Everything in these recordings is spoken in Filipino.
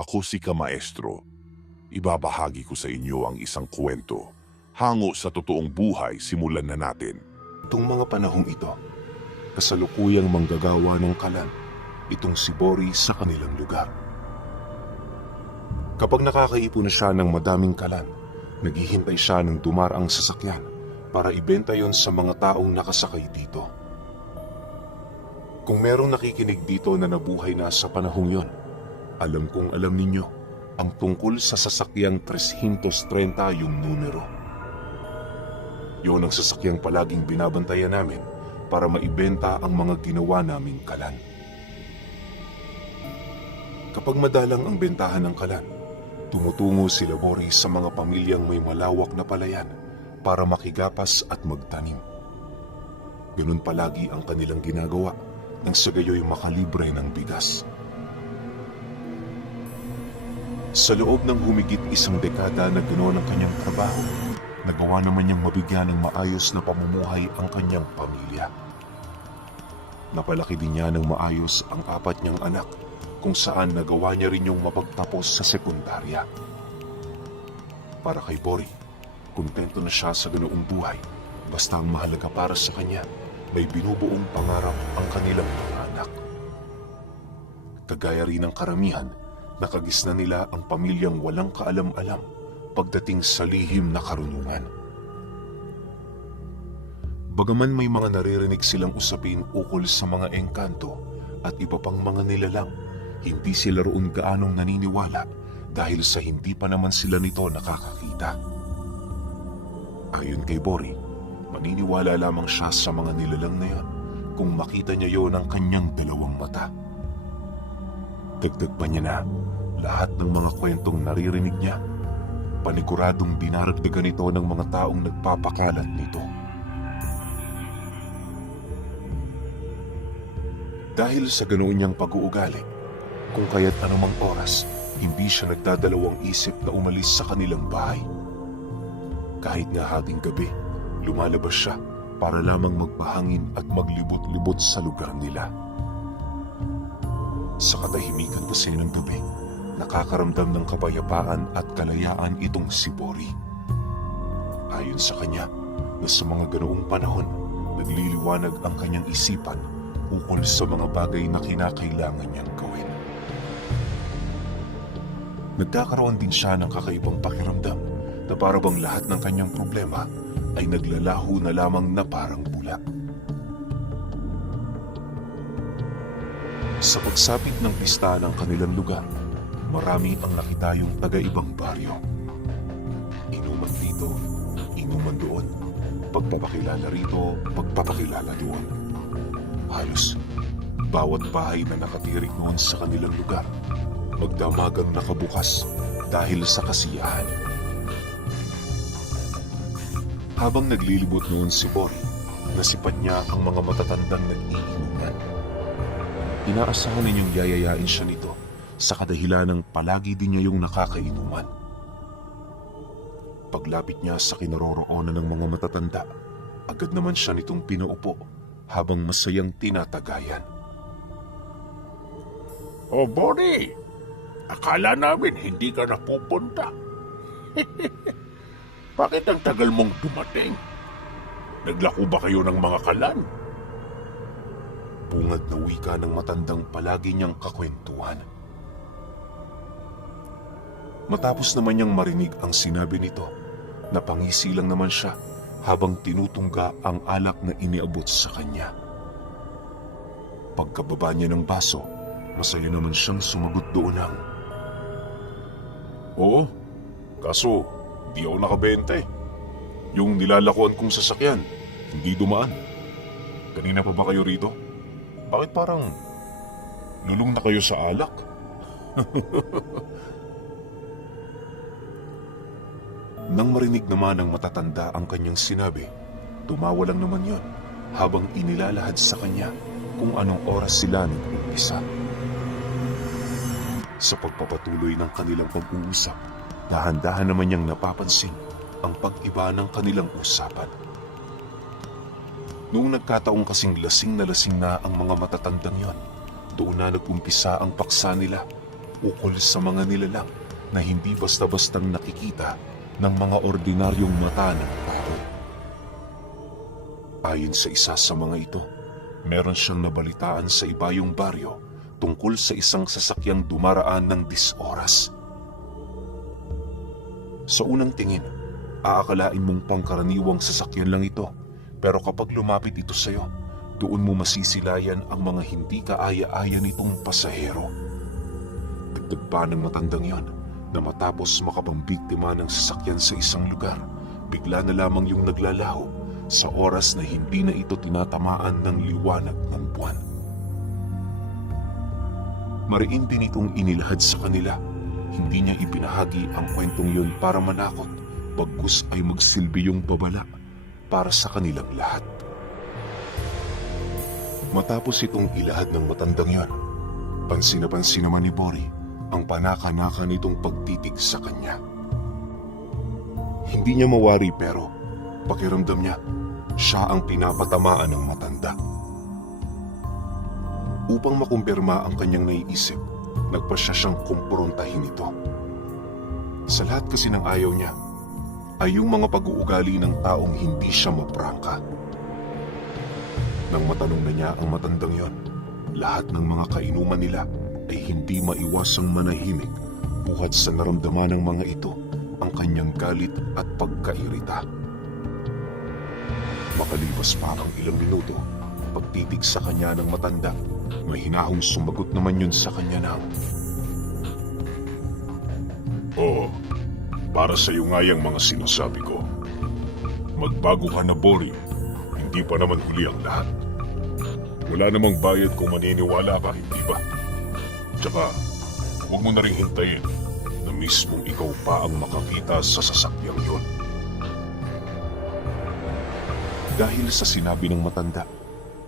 Ako si Kamaestro. Ibabahagi ko sa inyo ang isang kwento. Hango sa totoong buhay, simulan na natin. Itong mga panahong ito, kasalukuyang manggagawa ng kalan itong si Bori sa kanilang lugar. Kapag nakakaipon na siya ng madaming kalan, naghihintay siya ng dumaraang sasakyan para ibenta yon sa mga taong nakasakay dito. Kung merong nakikinig dito na nabuhay na sa panahong yon, alam kong alam ninyo ang tungkol sa sasakyang 330 yung numero. Yun ang sasakyang palaging binabantayan namin para maibenta ang mga ginawa naming kalan. Kapag madalang ang bentahan ng kalan, tumutungo sila Bori sa mga pamilyang may malawak na palayan para makigapas at magtanim. Ganun palagi ang kanilang ginagawa nang sa gayoy makalibre ng bigas. Sa loob ng humigit isang dekada na ganoon ang kanyang trabaho, nagawa naman niyang mabigyan ng maayos na pamumuhay ang kanyang pamilya. Napalaki din niya ng maayos ang 4 niyang anak, kung saan nagawa niya rin yung mapagtapos sa sekundarya. Para kay Bori, kontento na siya sa ganoong buhay, basta ang mahalaga para sa kanya, may binubuong pangarap ang kanilang mga anak. Kagaya rin ng karamihan, nakagisna nila ang pamilyang walang kaalam-alam pagdating sa lihim na karunungan. Bagaman may mga naririnig silang usapin ukol sa mga engkanto at iba pang mga nilalang, hindi sila roon gaanong naniniwala dahil sa hindi pa naman sila nito nakakakita. Ayon kay Bori, maniniwala lamang siya sa mga nilalang na yon kung makita niya yon ng kanyang 2 mata. Dagdag pa niya na, lahat ng mga kwentong naririnig niya, paniguradong dinaragdagan ito ng mga taong nagpapakalat nito. Dahil sa ganoon niyang pag-uugali, kung kaya't anumang oras, hindi siya nagdadalawang isip na umalis sa kanilang bahay. Kahit nga hating gabi, lumalabas siya para lamang magpahangin at maglibot-libot sa lugar nila. Sa katahimikan kasi ng gabi, nakakaramdam ng kapayapaan at kalayaan itong si Bori. Ayon sa kanya, na sa mga ganoong panahon, nagliliwanag ang kanyang isipan ukol sa mga bagay na kinakailangan niyang gawin. Nagkakaroon din siya ng kakaibang pakiramdam na parabang lahat ng kanyang problema ay naglalaho na lamang na parang bula. Sa pagsapit ng pista ng kanilang lugar, marami ang nakitayong taga-ibang baryo. Inuman dito, inuman doon, pagpapakilala rito, pagpapakilala doon. Halos bawat bahay na nakatirik noon sa kanilang lugar, magdamagang nakabukas dahil sa kasiyahan. Habang naglilibot noon si Bori, nasipat niya ang mga matatandang nag-iinuman. Inaasahan ninyong yayayain siya nito sa kadahilan ng palagi din niya yung nakakainuman. Paglapit niya sa kinaroroonan ng mga matatanda, agad naman siya nitong pinaupo habang masayang tinatagayan. O Bori, akala namin hindi ka napupunta. Bakit ang tagal mong dumating? Naglako ba kayo ng mga kalan? Bungad na wika ng matandang palagi niyang kakwentuhan. Matapos naman niyang marinig ang sinabi nito, napangisi lang naman siya habang tinutungga ang alak na iniabot sa kanya. Pagkababa niya ng baso, masaya naman siyang sumagot doon ng, Oo, kaso di ako nakabenta eh. Yung nilalakuan kong sasakyan, hindi dumaan. Kanina pa ba kayo rito? Bakit parang lulong na kayo sa alak? Nang marinig naman ng matatanda ang kanyang sinabi, tumawa lang naman yon habang inilalahad sa kanya kung anong oras sila nag-umpisa. Sa pagpapatuloy ng kanilang pag-uusap, dahan-dahan naman niyang napapansin ang pag-iba ng kanilang usapan. Noong nagkataong kasing lasing na ang mga matatandang yon, doon na nag-umpisa ang paksa nila ukol sa mga nilalang na hindi basta-bastang nakikita ng mga ordinaryong mata ng tao. Ayon sa isa sa mga ito, meron siyang nabalitaan sa ibayong baryo tungkol sa isang sasakyang dumaraan ng 10 oras. Sa unang tingin, aakalain mong pangkaraniwang sasakyan lang ito, pero kapag lumapit ito sa'yo, doon mo masisilayan ang mga hindi kaaya-aya nitong pasahero. Dagdag pa ng matandang yon na matapos makapambiktima ng sasakyan sa isang lugar, bigla na lamang yung naglalaho sa oras na hindi na ito tinatamaan ng liwanag ng buwan. Mariin din itong inilahad sa kanila. Hindi niya ibinahagi ang kwentong yun para manakot, bagkus ay magsilbi yung babala para sa kanilang lahat. Matapos itong ilahad ng matandang yon, pansin na pansin naman ni Bori ang panaka-naka nitong pagtitig sa kanya. Hindi niya mawari pero pakiramdam niya, siya ang pinapatamaan ng matanda. Upang makumpirma ang kanyang naiisip, nagpasya siyang kumprontahin ito. Sa lahat kasi ng ayaw niya, ay yung mga pag-uugali ng taong hindi siya maprangka. Nang matanong na niya ang matandang yon, lahat ng mga kainuman nila ay hindi maiwasang manahimik buhat sa naramdaman ng mga ito ang kanyang galit at pagkairita. Makalipas pa ang ilang minuto, pagtitig sa kanya ng matanda, may hinahong sumagot naman yun sa kanya ng, Oo, para sa iyo nga yung mga sinasabi ko. Magbago ka na, Bori. Hindi pa naman huli ang lahat. Wala namang bayad kung maniniwala ka, hindi ba? Tsaka, huwag mo na rin hintayin na mismong ikaw pa ang makakita sa sasakyang yon. dahil sa sinabi ng matanda,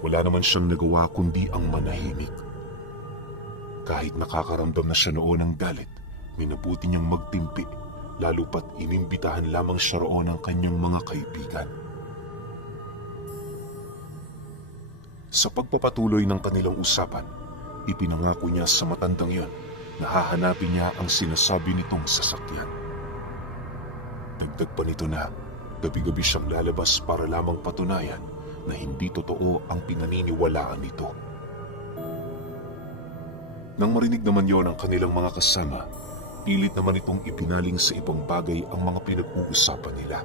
wala naman siyang nagawa kundi ang manahimik. Kahit nakakaramdam na siya noon ng galit, minabuti niyang magtimpi, lalo pat inimbitahan lamang siya roon ng kanyang mga kaibigan. Sa pagpapatuloy ng kanilang usapan, ipinangako niya sa matandang yon na hahanapin niya ang sinasabi nitong sasakyan. Dagdag pa nito na gabi-gabi siyang lalabas para lamang patunayan na hindi totoo ang pinaniniwalaan nito. Nang marinig naman yon ang kanilang mga kasama, pilit naman itong ipinaling sa ibang bagay ang mga pinag-uusapan nila.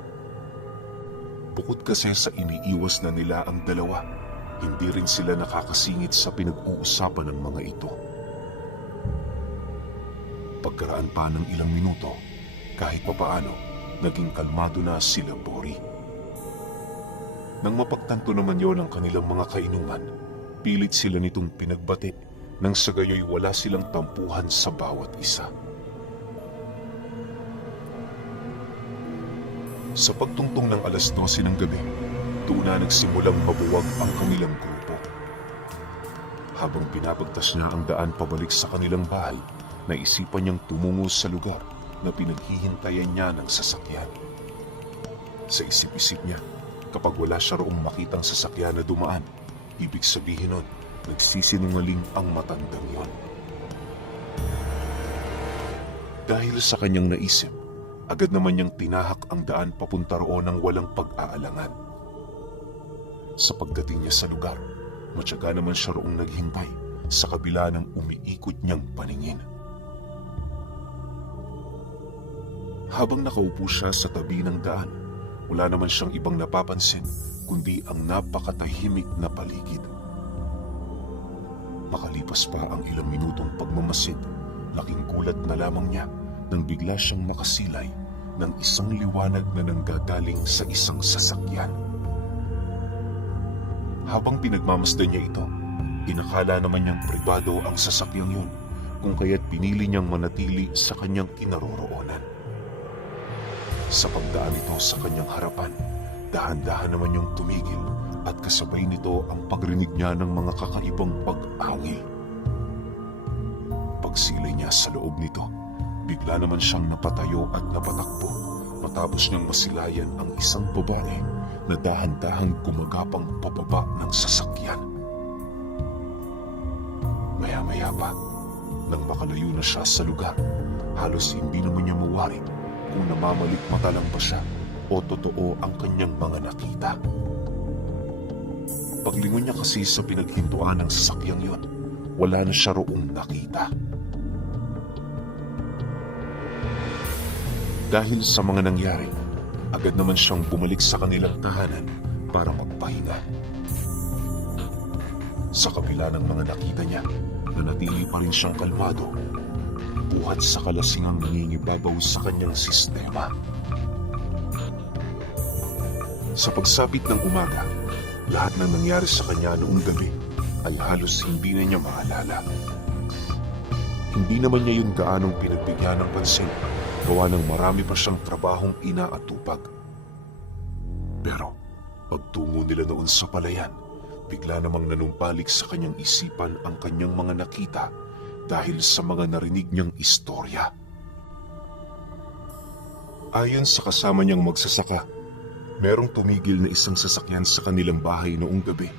Bukod kasi sa iniiwas na nila ang dalawa, hindi rin sila nakakasingit sa pinag-uusapan ng mga ito. Pagkaraan pa ng ilang minuto, kahit papaano, naging kalmado na sila Bori. Nang mapagtanto naman yon ang kanilang mga kainuman, pilit sila nitong pinagbati nang sa gayoy wala silang tampuhan sa bawat isa. Sa pagtungtong ng 12:00 ng gabi, doon na nagsimulang mabuwag ang kanilang grupo. Habang binabagtas niya ang daan pabalik sa kanilang bahay, naisipan niyang tumungo sa lugar na pinaghihintayan niya ng sasakyan. Sa isip-isip niya, kapag wala siya roong makitang sasakyan na dumaan, ibig sabihin nun, nagsisinungaling ang matandang yon. Dahil sa kanyang naisip, agad naman niyang tinahak ang daan papunta roon ng walang pag-aalangan. Sa pagdating niya sa lugar, matyaga naman siya roong naghintay sa kabila ng umiikot niyang paningin. Habang nakaupo siya sa tabi ng daan, wala naman siyang ibang napapansin kundi ang napakatahimik na paligid. Makalipas pa ang ilang minutong pagmamasid, laking gulat na lamang niya nang bigla siyang makasilay ng isang liwanag na nanggagaling sa isang sasakyan. Habang pinagmamasdan niya ito, inakala naman niyang pribado ang sasakyang yun, kung kaya't pinili niyang manatili sa kanyang kinaroroonan. Sa pagdaan nito sa kanyang harapan, dahan-dahan naman niyang tumigil at kasabay nito ang pagrinig niya ng mga kakaibang pag-angil. Pagsilay niya sa loob nito, bigla naman siyang napatayo at napatakbo matapos niyang masilayan ang isang babae na dahan-dahang gumagapang pababa ng sasakyan. Maya-maya pa, Nang makalayo na siya sa lugar, halos hindi naman niya mawarin kung namamalikmata lang ba siya o totoo ang kanyang mga nakita. Paglingon niya kasi sa pinaghintuan ng sasakyang yon, wala na siya roong nakita. Dahil sa mga nangyari, agad naman siyang bumalik sa kanilang tahanan para magpahinga. Sa kabila ng mga nakita niya, nanatili pa rin siyang kalmado, buhat sa kalasingang nangingibabaw sa kanyang sistema. Sa pagsapit ng umaga, lahat ng nangyari sa kanya noong gabi ay halos hindi na niya maalala. Hindi naman niya yun gaanong pinagbigyan ng pansin, gawa ng marami pa siyang trabahong inaatupag. Pero pagtungo nila noon sa palayan, bigla namang nanumpalik sa kanyang isipan ang kanyang mga nakita dahil sa mga narinig niyang istorya. Ayon sa kasama niyang magsasaka, merong tumigil na isang sasakyan sa kanilang bahay noong gabi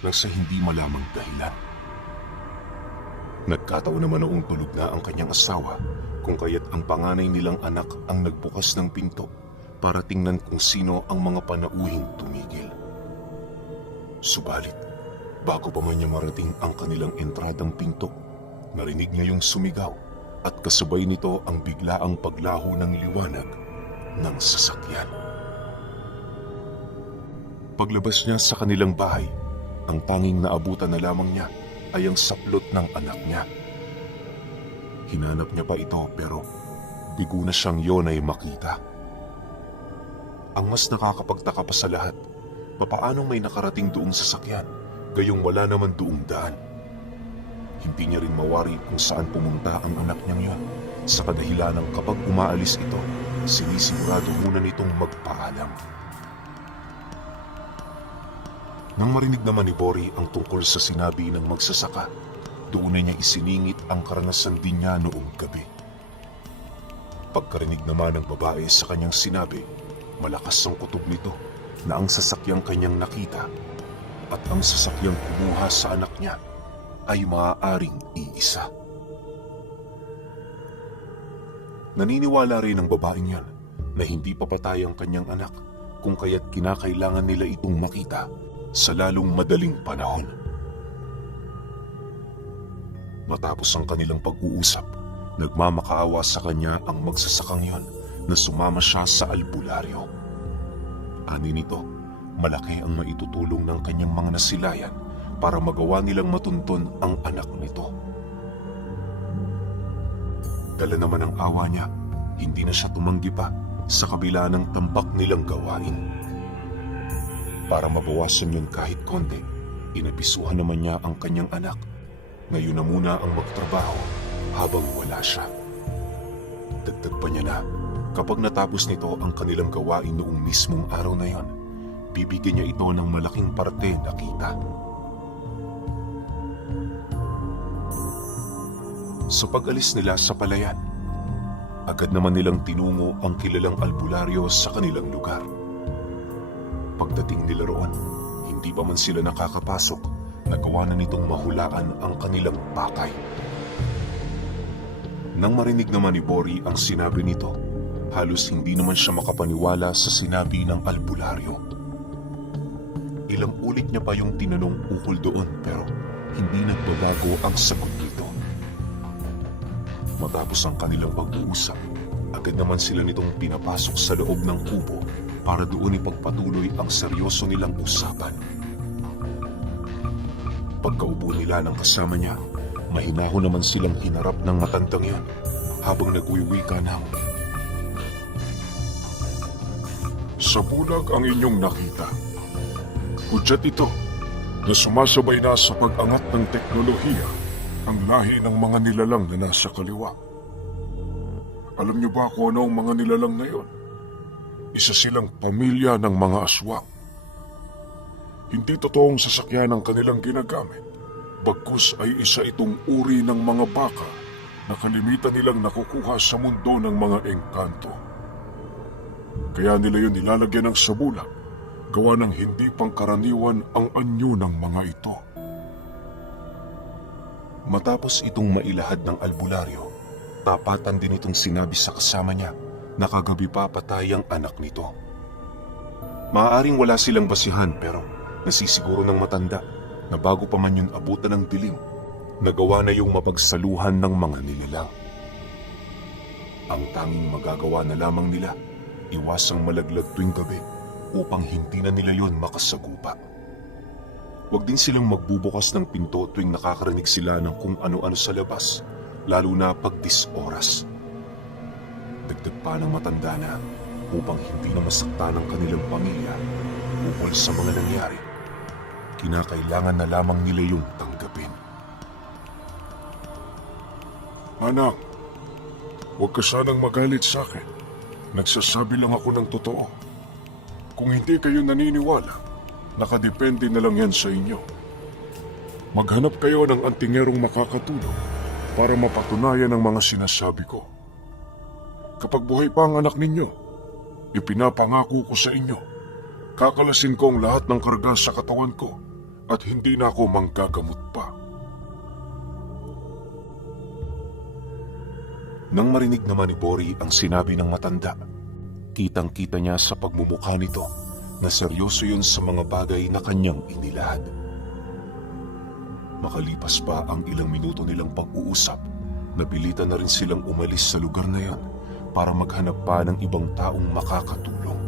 nang sa hindi malamang dahilan. Nagkataon naman noong tulog na ang kanyang asawa, kung kaya't ang panganay nilang anak ang nagbukas ng pinto para tingnan kung sino ang mga panauhing tumigil. Subalit, bago pa man niya marating ang kanilang entradang pinto, narinig niya yung sumigaw at kasabay nito ang biglaang paglaho ng liwanag ng sasakyan. Paglabas niya sa kanilang bahay, ang tanging naabutan na lamang niya ay ang saplot ng anak niya. Hinanap niya pa ito pero bigo na siyang yon ay makita. Ang mas nakakapagtaka pa sa lahat, papaanong may nakarating doong sasakyan, gayong wala naman doong daan. Hindi niya rin mawari kung saan pumunta ang anak niyang yon, sa kadahilanang kapag umaalis ito, sinisigurado muna nitong magpaalam. Nang marinig naman ni Bori ang tungkol sa sinabi ng magsasaka, doon na niya isiningit ang karanasan din niya noong gabi. Pagkarinig naman ng babae sa kanyang sinabi, malakas ang kutob nito na ang sasakyang kanyang nakita at ang sasakyang kumuha sa anak niya ay maaaring iisa. Naniniwala rin ang babaeng yan na hindi papatay ang kanyang anak kung kaya't kinakailangan nila itong makita sa lalong madaling panahon. Matapos ang kanilang pag-uusap, nagmamakaawa sa kanya ang magsasakang yon na sumama siya sa albularyo. Ani nito, malaki ang maitutulong ng kanyang mga nasilayan para magawa nilang matuntun ang anak nito. Dala naman ang awa niya, hindi na siya tumanggi pa sa kabila ng tambak nilang gawain. Para mabawasan yun kahit konti, inabisuhan naman niya ang kanyang anak. Ngayon na muna ang magtrabaho habang wala siya. Dagdag pa niya na, kapag natapos nito ang kanilang gawain noong mismong araw na yon, bibigyan niya ito ng malaking parte na kita. Sa pag-alis nila sa palayan, agad naman nilang tinungo ang kilalang albularyo sa kanilang lugar. Pagdating nila roon, hindi pa man sila nakakapasok, nagawa na nitong mahulaan ang kanilang pakay. Nang marinig naman ni Bori ang sinabi nito, halos hindi naman siya makapaniwala sa sinabi ng albularyo. Ilang ulit niya pa yung tinanong ukol doon pero hindi nagbabago ang sagot nito. Matapos ang kanilang pag-uusap, agad naman sila nitong pinapasok sa loob ng kubo para doon ipagpatuloy ang seryoso nilang usapan. Pagkaupo nila ng kasama niya, mahinahon naman silang hinarap ng matandang yon habang nagwiwika ng, Sa bulag ang inyong nakita. Hudyat ito na sumasabay na sa pag-angat ng teknolohiya ang lahi ng mga nilalang na nasa kaliwa. Alam niyo ba kung ano ang mga nilalang na yon? Isa silang pamilya ng mga aswang. Hindi totoong sasakyan ang kanilang ginagamit, bagkus ay isa itong uri ng mga baka na kalimitan nilang nakukuha sa mundo ng mga engkanto. Kaya nila yun nilalagyan ng sabulag, gawa ng hindi pangkaraniwan ang anyo ng mga ito. Matapos itong mailahad ng albularyo, tapatan din itong sinabi sa kasama niya na kagabi pa patay ang anak nito. Maaaring wala silang basihan pero nasisiguro ng matanda na bago pa man yun abutan ng dilim, nagawa na yung mapagsaluhan ng mga nililang. Ang tanging magagawa na lamang nila, iwasang malaglag tuwing gabi upang hindi na nila yon makasagupa. Huwag din silang magbubukas ng pinto tuwing nakakarinig sila ng kung ano-ano sa labas, lalo na pag 10 oras. Dagdag pa ng matanda na upang hindi na masaktan ang kanilang pamilya ukol sa mga nangyari, kinakailangan na lamang nila yung tanggapin. Anak, huwag ka sanang magalit sa akin. Nagsasabi lang ako ng totoo. Kung hindi kayo naniniwala, nakadepende na lang yan sa inyo. Maghanap kayo ng antingerong makakatulong para mapatunayan ang mga sinasabi ko. Kapag buhay pa ang anak ninyo, ipinapangako ko sa inyo, kakalasin ko ang lahat ng karga sa katawan ko at hindi na ako manggagamot pa. Nang marinig naman ni Bori ang sinabi ng matanda, kitang-kita niya sa pagmumukha nito na seryoso yun sa mga bagay na kanyang inilahad. Makalipas pa ang ilang minuto nilang pag-uusap, napilitan na rin silang umalis sa lugar na yon para maghanap pa ng ibang taong makakatulong.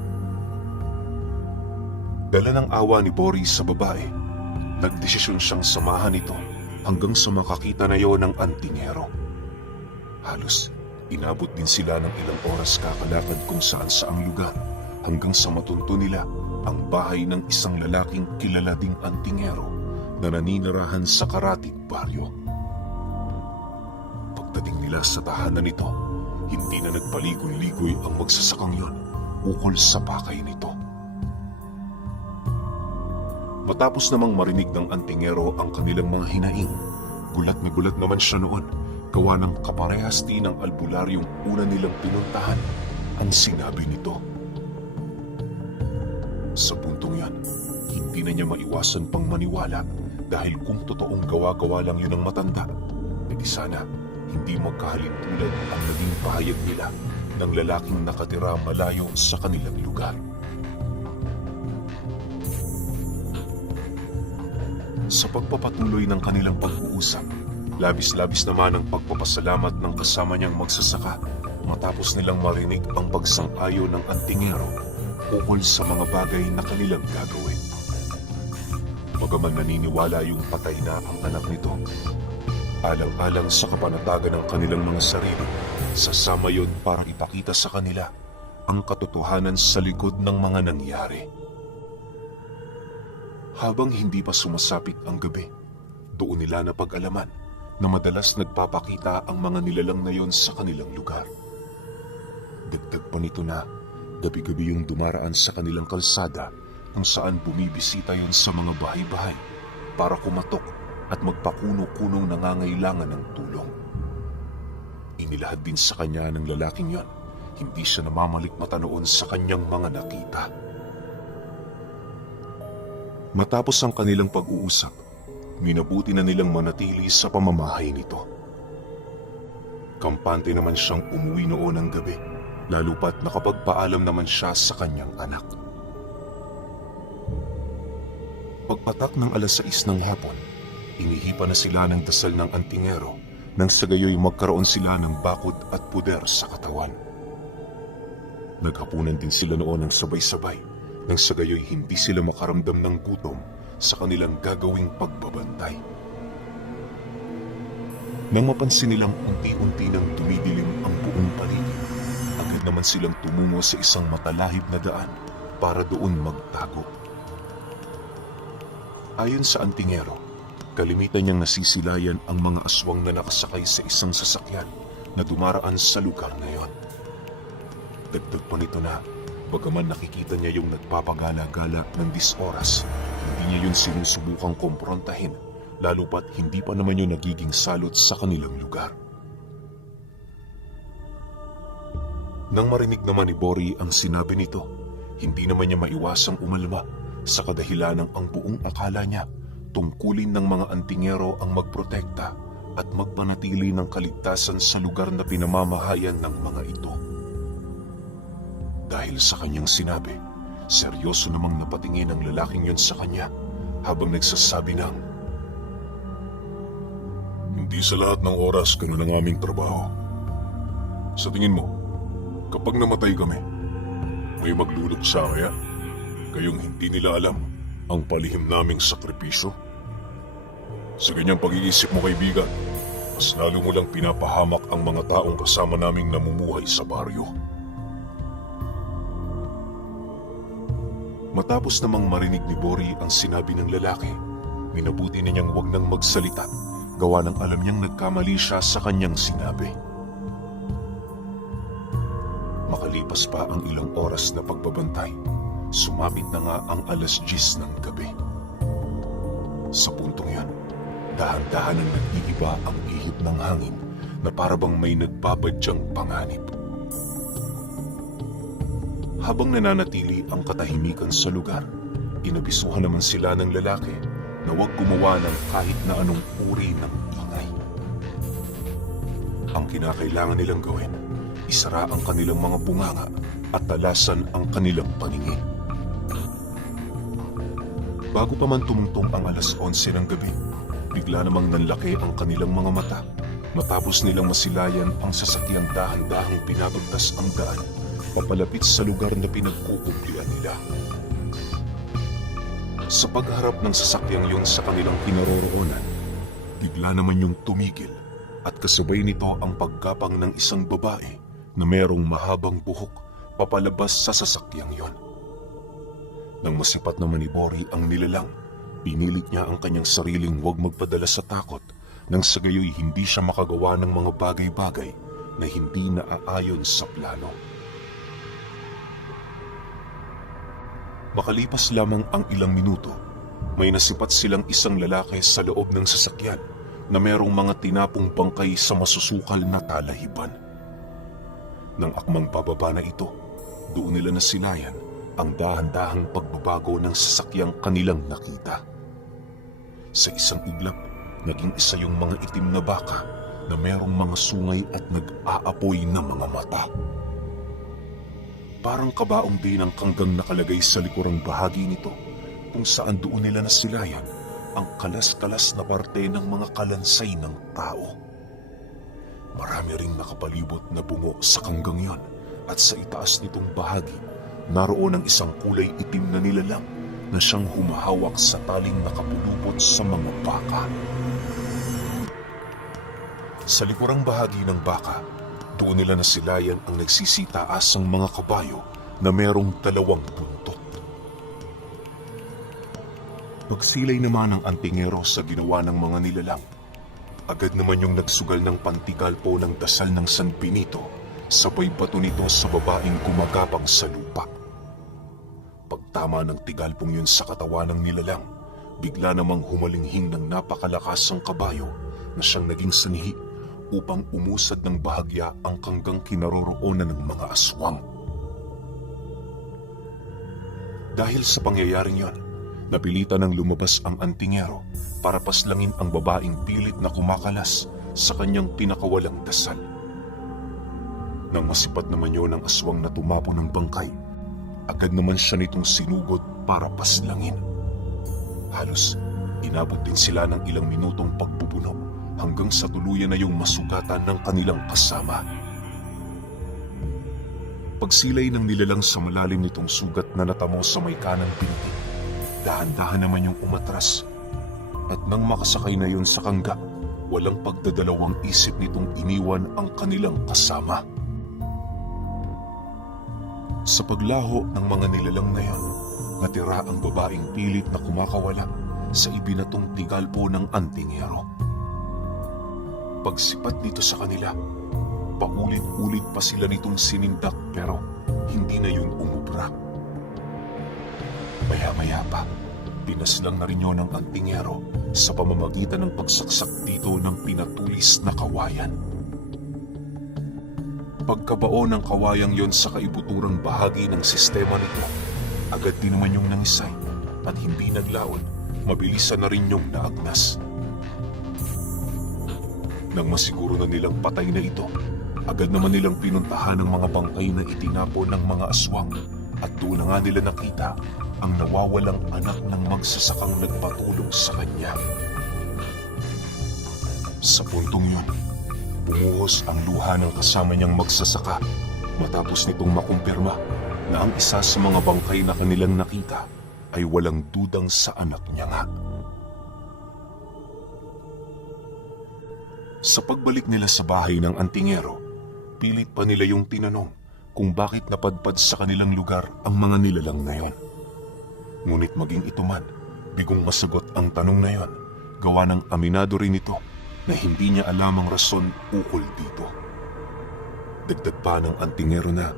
Dala ng awa ni Bori sa babae, nagdesisyon siyang samahan ito hanggang sa makakita na yon ng antingero. Halos inabot din sila ng ilang oras kakalakad kung saan saang lugar hanggang sa matunto nila ang bahay ng isang lalaking kilala ding antingero na naninirahan sa Karatig Baryo. Pagdating nila sa tahanan nito, hindi na nagpaligoy-ligoy ang magsasakang yon ukol sa pakay nito. Matapos namang marinig ng antingero ang kanilang mga hinaing, gulat na gulat naman siya noon. Gawa ng kaparehas din ng albularyong una nilang pinuntahan ang sinabi nito. Sa puntong yan, hindi na niya maiwasan pang maniwala dahil kung totoong gawa-gawa lang yun ang matanda, edi sana hindi magkahalintulad ang naging pahayag nila ng lalaking nakatira malayo sa kanilang lugar. Sa pagpapatuloy ng kanilang pag-uusap, labis-labis naman ang pagpapasalamat ng kasama niyang magsasaka matapos nilang marinig ang pagsang-ayo ng antingero ukol sa mga bagay na kanilang gagawin. Bagaman naniniwala yung patay na ang anak nito, alang-alang sa kapanatagan ng kanilang mga sarili, sasama yon para ipakita sa kanila ang katotohanan sa likod ng mga nangyari. Habang hindi pa sumasapit ang gabi, doon nila napag-alaman na madalas nagpapakita ang mga nilalang na yon sa kanilang lugar. Dagdag pa nito na gabi-gabi yung dumaraan sa kanilang kalsada kung saan bumibisita yon sa mga bahay-bahay para kumatok at magpakuno-kunong nangangailangan ng tulong. Inilahad din sa kanya ng lalaking yon, hindi siya namamalikmata noon sa kanyang mga nakita. Matapos ang kanilang pag-uusap, minabuti na nilang manatili sa pamamahay nito. Kampante naman siyang umuwi noon ng gabi, lalo pat nakapagpaalam naman siya sa kanyang anak. Pagpatak ng 6:00 ng hapon, inihipan na sila ng dasal ng antingero nang sa gayoy magkaroon sila ng bakod at puder sa katawan. Naghapunan din sila noon ng sabay-sabay nang sa gayoy hindi sila makaramdam ng gutom sa kanilang gagawing pagbabantay. Nang mapansin nilang unti-unti nang dumidilim ang buong paligid, agad naman silang tumungo sa isang matalahib na daan para doon magtago. Ayon sa antingero, kalimitan niyang nasisilayan ang mga aswang na nakasakay sa isang sasakyan na dumaraan sa lugar na yon. Dagdag pa nito na, bagaman nakikita niya yung nagpapagala-gala ng 10 oras, hindi niya yun sinusubukang komprontahin, lalo pat hindi pa naman yun nagiging salot sa kanilang lugar. Nang marinig naman ni Bori ang sinabi nito, hindi naman niya maiwasang umalma sa kadahilanang ang buong akala niya tungkulin ng mga antingero ang magprotekta at magpanatili ng kaligtasan sa lugar na pinamamahayan ng mga ito. Dahil sa kanyang sinabi, seryoso namang napatingin ang lalaking yon sa kanya habang nagsasabi ng, Hindi sa lahat ng oras ganun ang aming trabaho. Sa tingin mo, kapag namatay kami, may magluluksa kaya? Gayong hindi nila alam ang palihim naming sakripisyo? Sa ganyang pag-iisip mo, kaibigan, mas lalo mo lang pinapahamak ang mga taong kasama naming namumuhay sa baryo. matapos namang marinig ni Bori ang sinabi ng lalaki, minabuti na niyang huwag nang magsalita, gawa ng alam niyang nagkamali siya sa kanyang sinabi. Makalipas pa ang ilang oras na pagbabantay, sumapit na nga ang 10:00 ng gabi. Sa puntong yan, dahan-dahan ang nag-iiba ang ihip ng hangin na parabang may nagbabadyang panganib. Habang nananatili ang katahimikan sa lugar, inabisuhan naman sila ng lalaki na huwag gumawa ng kahit na anong uri ng ingay. Ang kinakailangan nilang gawin, isara ang kanilang mga bunganga at talasan ang kanilang paningin. Bago pa man tumungtong ang 11:00 ng gabi, bigla namang nanlaki ang kanilang mga mata matapos nilang masilayan ang sasakyang dahan-dahang pinabagtas ang daan papalapit sa lugar na pinagkukumplian nila. Sa pagharap ng sasakyang yun sa kanilang kinaroroonan, bigla naman yung tumigil at kasabay nito ang pagkapang ng isang babae na merong mahabang buhok papalabas sa sasakyang yon. Nang masipat naman ni Bori ang nilalang, pinilit niya ang kanyang sariling huwag magpadala sa takot nang sa gayoy hindi siya makagawa ng mga bagay-bagay na hindi naaayon sa plano. Makalipas lamang ang ilang minuto, may nasipat silang isang lalaki sa loob ng sasakyan na merong mga tinapong bangkay sa masusukal na talahiban. Nang akmang bababa na ito, doon nila nasilayan ang dahan-dahang pagbabago ng sasakyang kanilang nakita. Sa isang iglap, naging isa yung mga itim na baka na merong mga sungay at nag-aapoy na mga mata. Parang kabaong din ang kanggang nakalagay sa likurang bahagi nito kung saan doon nila nasilayan ang kalas-kalas na parte ng mga kalansay ng tao. Marami ring nakapalibot na bungo sa kanggang yon at sa itaas nitong bahagi naroon ang isang kulay itim na nilalang na siyang humahawak sa taling nakapulupot sa mga baka. Sa likurang bahagi ng baka, doon nila nasilayan ang nagsisitaasang mga kabayo na merong 2 buntot. Pagsilay naman ng antingero sa ginawa ng mga nilalang, agad naman yung nagsugal ng pantigalpo ng dasal ng San Benito, sabay bato nito sa babaeng gumagapang sa lupa. Pagtama ng tigalpong yun sa katawan ng nilalang, bigla namang humalinghing ng napakalakas ang kabayo na siyang naging sanhi upang umusad ng bahagya ang kanggang kinaroroonan ng mga aswang. Dahil sa pangyayaring yon, napilitan ng lumabas ang antingero para paslangin ang babaeng pilit na kumakalas sa kanyang pinakawalang dasal. Nang masipat naman yon ang aswang na tumapo ng bangkay, agad naman siya nitong sinugod para paslangin. Halos inabot din sila ng ilang minutong pagbubuno hanggang sa tuluyan na yung masugatan ng kanilang kasama. Pagsilay ng nilalang sa malalim nitong sugat na natamo sa may kanang binti, dahan-dahan naman yung umatras. At nang makasakay na yun sa kangga, walang pagdadalawang isip nitong iniwan ang kanilang kasama. Sa paglaho ng mga nilalang na yon, natira ang babaeng pilit na kumakawala sa ibinatong tigalpo ng antingero. Pagsipat nito sa kanila, paulit-ulit pa sila nitong sinindak pero hindi na yun umubra. Maya-maya pa, pinaslang na rin yun ng antingero sa pamamagitan ng pagsaksak dito ng pinatulis na kawayan. Pagkabao ng kawayang yon sa kaibuturang bahagi ng sistema nito, agad din naman yung nangisay at hindi naglaon, mabilisan na rin yung naagnas. Nang masiguro na nilang patay na ito, agad naman nilang pinuntahan ang mga bangkay na itinapon ng mga aswang at doon na nga nila nakita ang nawawalang anak ng magsasakang nagpatulong sa kanya. Sa puntong yun, bumuhos ang luha ng kasama niyang magsasaka matapos nitong makumpirma na ang isa sa mga bangkay na kanilang nakita ay walang dudang sa anak niya nga. Sa pagbalik nila sa bahay ng antingero, pilit pa nila yung tinanong kung bakit napadpad sa kanilang lugar ang mga nilalang na yon. Ngunit maging ito man, bigong masagot ang tanong na yon, gawa ng aminado rin ito na hindi niya alam ang rason ukol dito. Dagdag pa ng antingero na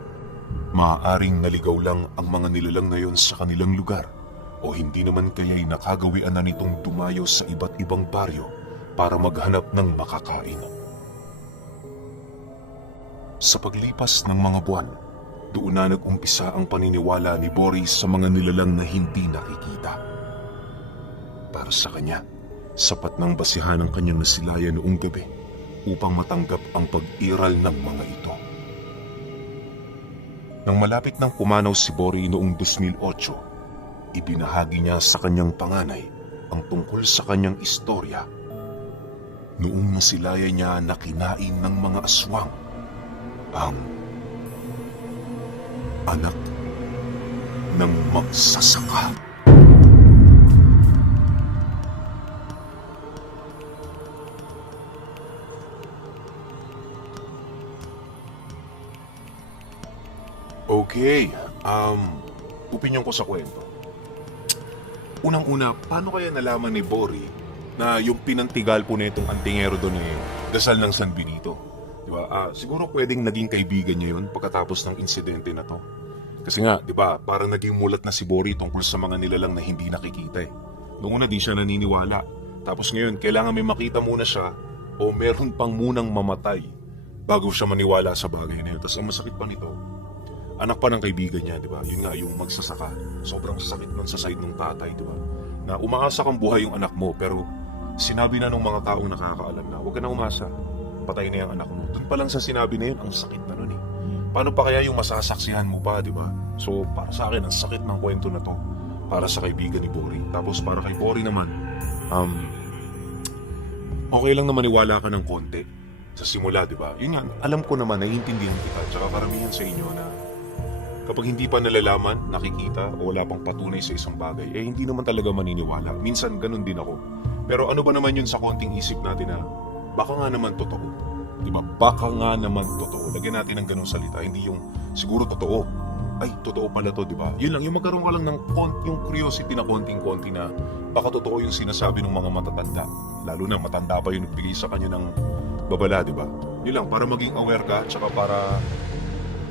maaaring naligaw lang ang mga nilalang na yon sa kanilang lugar o hindi naman kaya'y nakagawian na nitong dumayo sa iba't ibang baryo para maghanap ng makakain. Sa paglipas ng mga buwan, doon na nag-umpisa ang paniniwala ni Boris sa mga nilalang na hindi nakikita. Para sa kanya, sapat ng basihan ang kanyang nasilayan noong gabi upang matanggap ang pag-iral ng mga ito. Nang malapit ng pumanaw si Bori noong 2008, ibinahagi niya sa kanyang panganay ang tungkol sa kanyang istorya. Noong nasilaya niya na kinain ng mga aswang ang anak ng magsasaka. Okay, opinyon ko sa kwento. Unang-una, paano kaya nalaman ni Bori na yung pinantigal po na itong antingero doon eh, dasal ng San Benito? Diba? Siguro pwedeng naging kaibigan niya yun pagkatapos ng insidente na to. Kasi nga, di ba, parang naging mulat na si Bori tungkol sa mga nilalang na hindi nakikita eh. Noong una di siya naniniwala. Tapos ngayon, kailangan may makita muna siya o meron pang munang mamatay bago siya maniwala sa bagay na yun. Tapos ang masakit pa nito, anak pa ng kaibigan niya, di ba? Yun nga, yung magsasaka. Sobrang sakit nun sa side ng tatay, di ba? Na umaasa kang buhay yung anak mo, pero sinabi na ng mga taong nakakaalam na, huwag ka na umasa. Patay na yung anak mo. Doon pa lang sa sinabi na yun, ang sakit na nun eh. Paano pa kaya yung masasaksihan mo pa, di ba? So, para sa akin, ang sakit ng kwento na to. Para sa kaibigan ni Bori. Tapos para kay Bori naman, okay lang na maniwala ka ng konti. Sa simula, di ba? Yun nga, alam ko naman, naiintindihan kita. Tsaka karamihan sa inyo na kapag hindi pa nalalaman, nakikita, o wala pang patunay sa isang bagay, eh hindi naman talaga maniniwala. Minsan ganun din ako. Pero ano ba naman yun sa konting isip natin na baka nga naman totoo. Diba? Baka nga naman totoo. Lagyan natin ng ganung salita. Hindi yung siguro totoo. Ay, totoo pala to, diba? Yun lang. Yung magkaroon ka lang ng yung curiosity na konting-konti na baka totoo yung sinasabi ng mga matatanda. Lalo na matanda pa yung nagbigay sa kanya ng babala, diba? Yun lang. Para maging aware ka. Tsaka para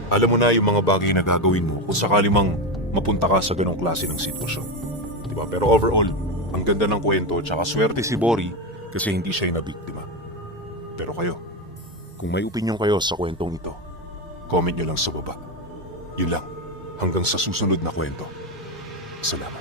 alam mo na yung mga bagay na gagawin mo kung sakali mang mapunta ka sa ganong klase ng sitwasyon. Diba? Pero overall, ang ganda ng kwento. Tsaka swerte si Bori kasi hindi siya yung nabiktima. Pero kayo, kung may opinion kayo sa kwentong ito, comment nyo lang sa baba. Yun lang, hanggang sa susunod na kwento. Salamat.